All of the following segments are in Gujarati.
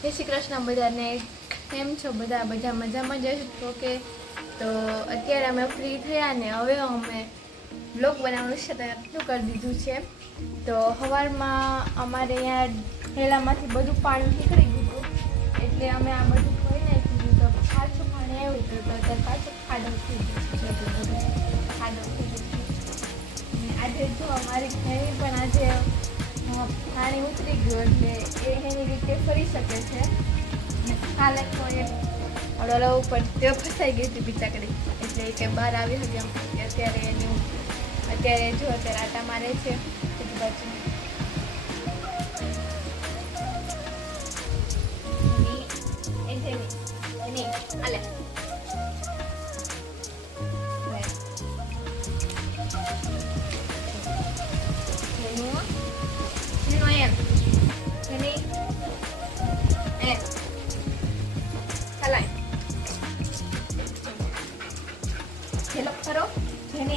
જય શ્રી કૃષ્ણ બધાને. કેમ છો બધા? બધા મજામાં જ કે તો અત્યારે અમે ફ્રી થયા ને હવે અમે બ્લોગ બનાવવાનું છે, તો શું કરી દીધું છે. તો સવારમાં અમારે અહીંયા હેલામાંથી બધું પાણી નીકળી ગયું એટલે અમે આ બધું ખોઈ નાખી દીધું. તો પાછું પાણી આવ્યું હતું, તો અત્યારે પાછું ખાડો થઈ ગયું ખાડો થઈ ગયું આજે જો અમારી ઘરે પણ આજે પાણી ઉતરી ગયું એટલે એ એની રીતે ફરી શકે છે. અને કાલે તો એ અડોલા ઉપર તે ફસાઈ ગઈ હતી બિચાકડી. એટલે કે બહાર આવી હતી એમ. અત્યારે એનું, અત્યારે જો અત્યારે આટા મારે છે. બધી બાજુ. એની- એ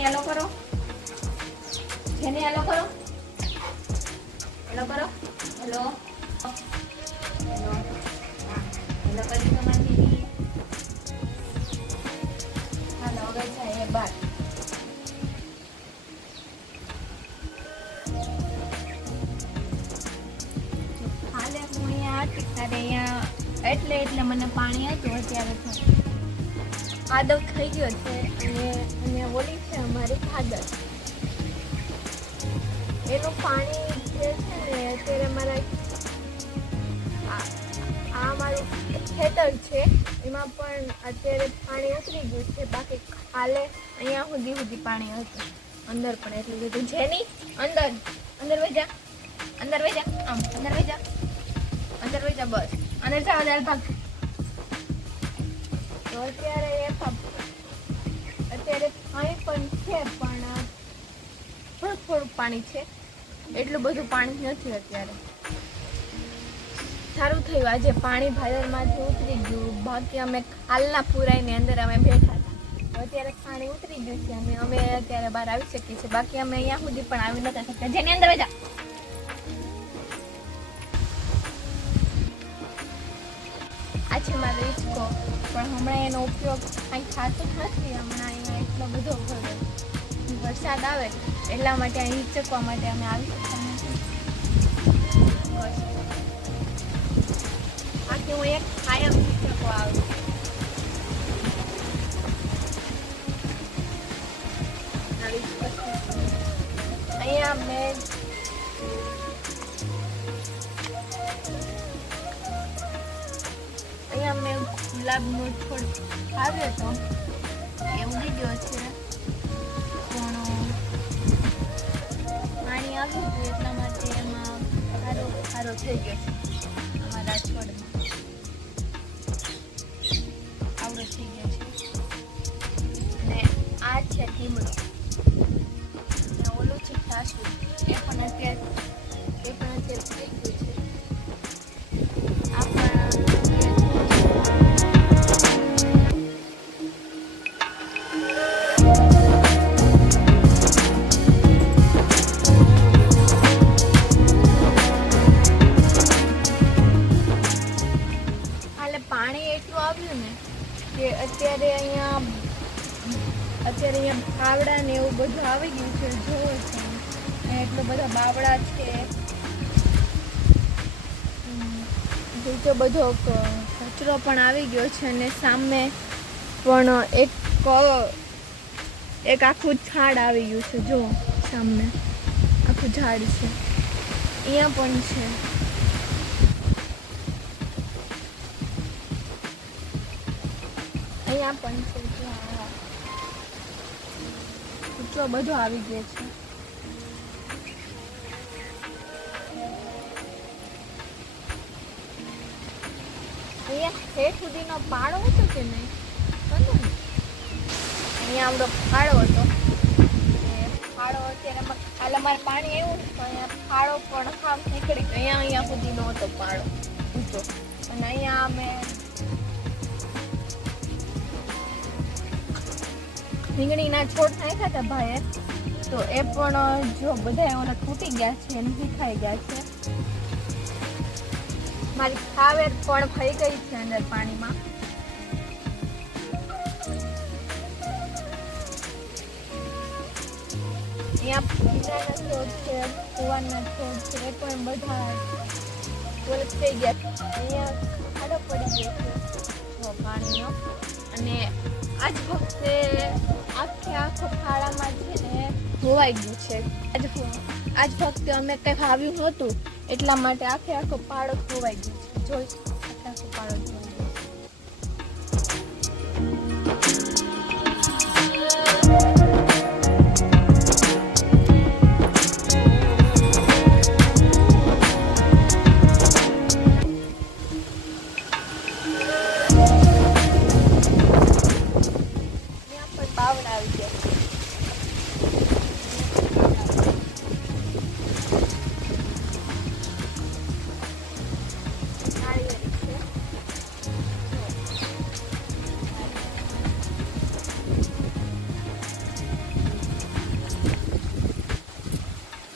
હેલો કરો. જેને હેલો કરો. હેલો કરો. હેલો. હેલો. હેલો. કરી તમારી દીદી હાલો ગઈ છે એ બાર. હાલે, હું અહીંયા હતી ત્યારે અહીંયા એટલે એટલે મને પાણી આપ્યું અત્યારે આદવ થઈ ગયો છે અને અને ઓલી છે અમારી ખાદર. એનું પાણી જે છે ને અત્યારે મારા આ મારું ખેતર છે, એમાં પણ અત્યારે પાણી ઉતરી ગયું છે. બાકી કાલે અહીંયા સુધી સુધી પાણી હતું. અંદર પણ એટલું બધું જેની અંદર અંદર વહી અંદર વહી આમ, અંદર વહી અંદર વહી જા બસ. અંદર જા ભાગ. તો અત્યારે અત્યારે પાણી પણ છે, પણ થોડુંક પાણી છે. એટલું બધું પાણી નથી અત્યારે. સારું થયું. આજે પાણી ભાદરમાંથી ઉતરી ગયું. બાકી અમે ખાલના પુરાઈને અંદર અમે બેઠા હતા. અત્યારે પાણી ઉતરી ગયું છે. અમે અત્યારે બહાર આવી શકીએ છીએ. બાકી અમે અહીંયા સુધી પણ આવી નતા શકતા. જેની અંદર બેઠા છે મારો હિંચકો પણ હમણાં એનો ઉપયોગ કાંઈ થતો જ નથી હમણાં અહીંયા એટલો બધો. વરસાદ આવે એટલા માટે અહીં હિંચકવા માટે અમે આવી શકતા નથી. બાકી હું એક કાયમ હિંચકવા આવું. અહીંયા મેં ગુલાબનો છોડ આવ્યો હતો એ ઉડી ગયો છે. પણ પાણી આવ્યું હતું એટલા માટે એમાં સારો સારો થઈ ગયો છે અમારા છોડમાં. આવડો થઈ ગયો છે. અને આ છે લીમડો. અને ઓલું છે સાસુ. એ પણ અત્યારે એ પણ અત્યારે બધો કચરો પણ આવી ગયો છે અને સામે પણ એક એક આખું ઝાડ આવી ગયું છે, જો, સામે. આખું ઝાડ છે. અહીંયા પણ છે. અહીંયા પણ છે, જો બધો આવી ગયો છે. અહીંયા હેઠ સુધીનો પાડો હતો કે નહીં? હતો અહીંયા આપણો ફાળો હતો. ફાળો અત્યારે હાલ અમારે પાણી ને, તો અહીંયા ફાળો પણ હાફ નીકળી ગયો. અહીંયા અહીંયા સુધીનો હતો પાડો. ઊંચો. અને અહીંયા અમે રીંગણીના છોડ નાખ્યા હતા ભાઈએ. તો એ પણ, જો બધા ઓલા તૂટી ગયા છે અને ખાઈ ગયા છે. મારી ખાવે પણ ફરી ગઈ છે અંદર પાણીમાં. અહીંયા ભીંડાના છોડ છે કુવારના છોડ છે, એ પણ બધા ઓલગ થઈ ગયા છે. અહીંયા ખાડો પડી ગયો છે. પાણીનો. અને આજ વખતે આખે આખો ખાડામાં છે ને ધોવાઈ ગયું છે. આજ આજ વખતે અમે કંઈ ભાવ્યું નહોતું. એટલા માટે આખે આખો પાડો ખોવાઈ ગયો જોઈ.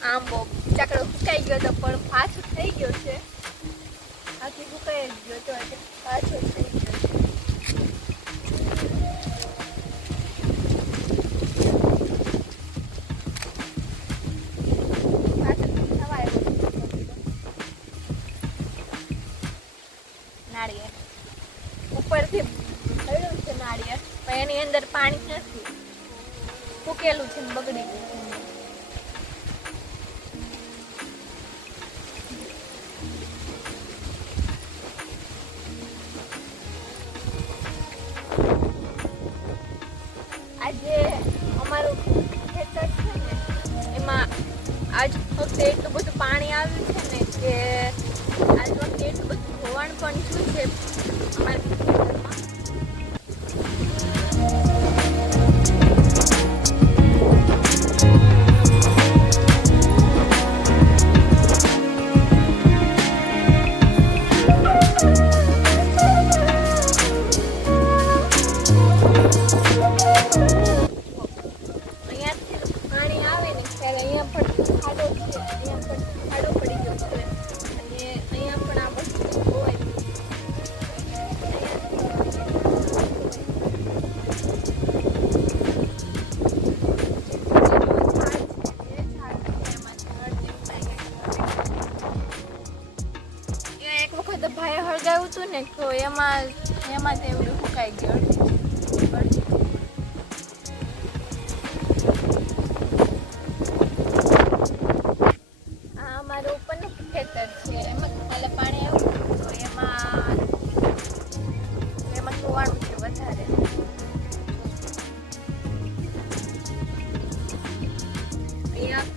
આંબો ચાકડો સુકાઈ ગયો તો પણ પાછો થઈ ગયો છે. આખી સુકાઈ ગયો તો એટલે પાછો થઈ ગયો છે. ઉપરથી પડ્યું છે નાળિયેર, પણ એની અંદર પાણી નથી. ફૂકેલું છે બગડી ગયું વખતે એટલું બધું પાણી આવ્યું છે ને કે આજ એટલું બધું ધોવાણ પણ છે. અમારા ને તો એમાં એમાં તે એવડું ફૂંકાઈ ગયું. આ અમારું ઉપરનું ખેતર છે. એમાં કાલે પાણી આવ્યું તો એમાં એમાં ધોવાણું છે વધારે. અહીંયા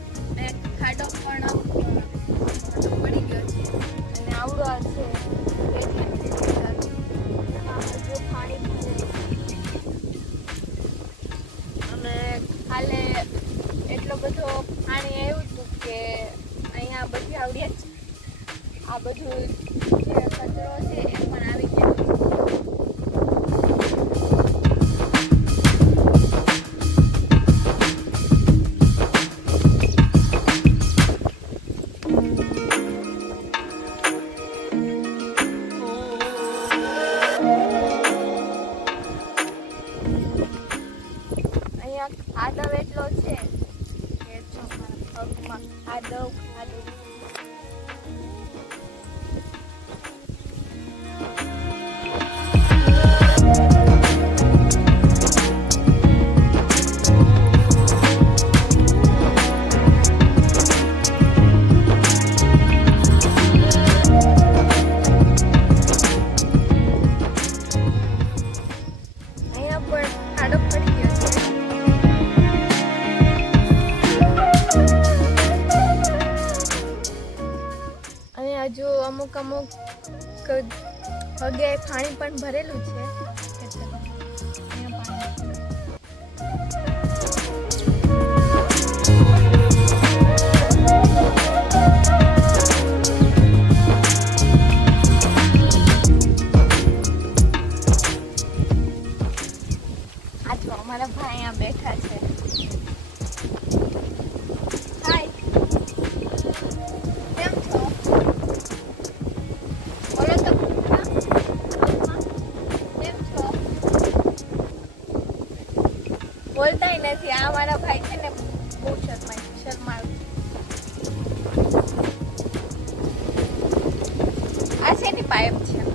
આ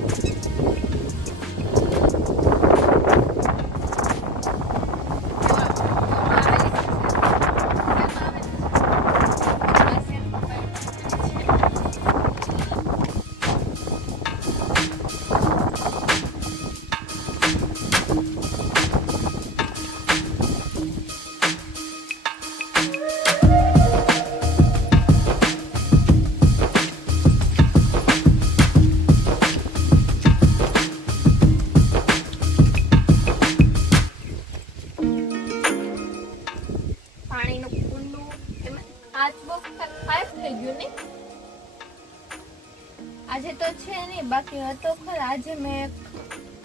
હતો ખર આજે મેં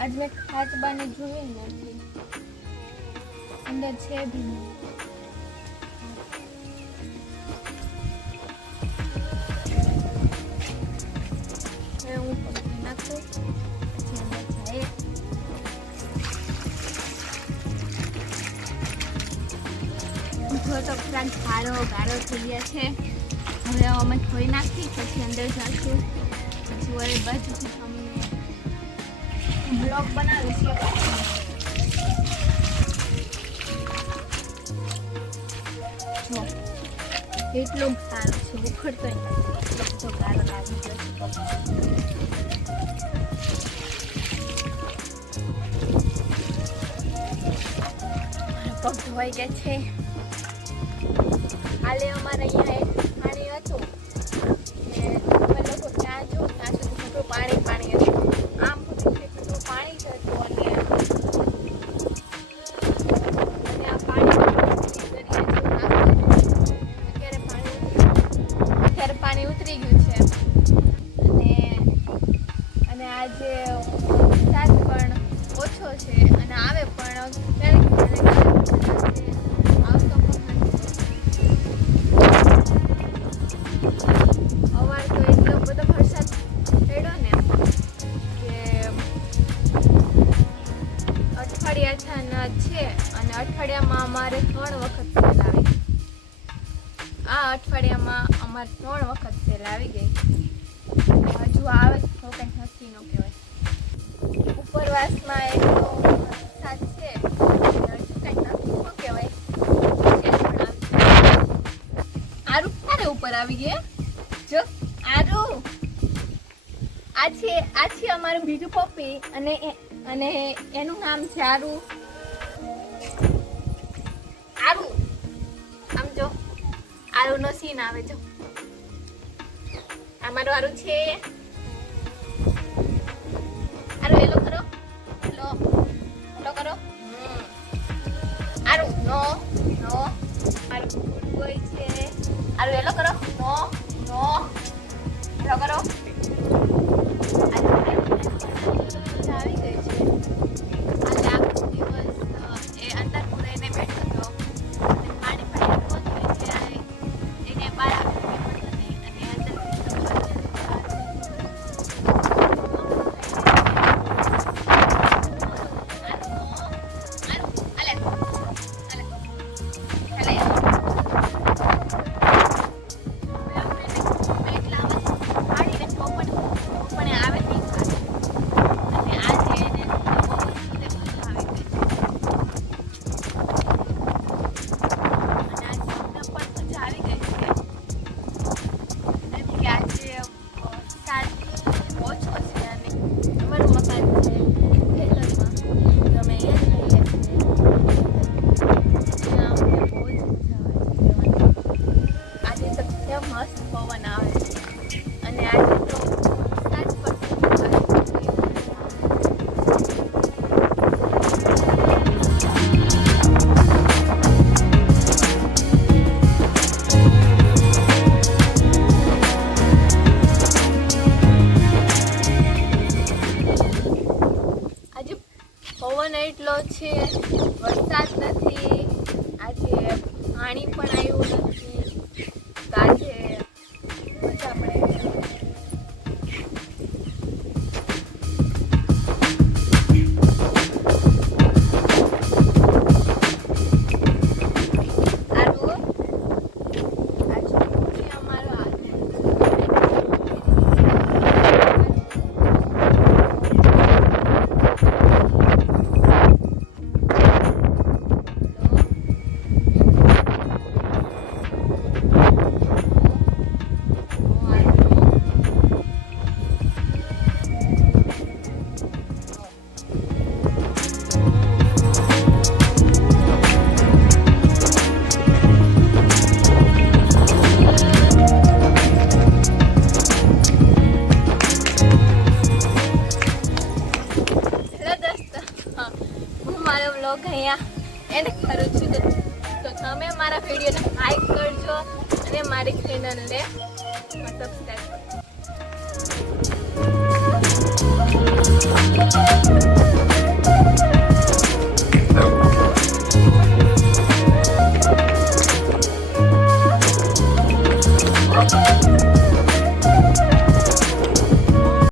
આજે મેં ખાચબાને જોઈ નથી. અંદર છે બી નહીં. તો ફ્રેન્ડ ગાળો ગાળો થઈ ગયા છે. હવે અમે ધોઈ નાખી, પછી અંદર જાશું. પછી વળી બાજુથી અમને બ્લોગ બનાવીશ જો, એટલો સારું છે, ઉખડતો એટલો સારો લાગી ગયો છે. પગ ધોવાઈ ગયા છે. હાલે અમારે અહીંયા પાણી હતું. પાણી ઉતરી વખત પહેલાં આવી ગઈ. હજુ આવે તો કંઈક નક્કી ન કહેવાય. ઉપરવાસમાં એક તો છે, હજુ કંઈ નક્કી ન કહેવાય. આવી જો, આરુ. આ છે આ છે અમારું બીજું પપ્પી અને અને એનું નામ છે આરુ. આરુ. આમ જો આરુ નો સીન આવે, જો. અમારું આરુ છે? આરો એલો કરો. લો. લો કરો. આરો નો નો. આરો good boy છે? આરો એલો કરો. નો નો. લો કરો. આવી ગઈ છે. આ આખો દિવસ એટલો છે. વરસાદ નથી. અહીંયા. એને કરું છું તો તમે મારા વિડીયોને લાઈક કરજો અને મારી ચેનલને સબસ્ક્રાઈબ કરજો.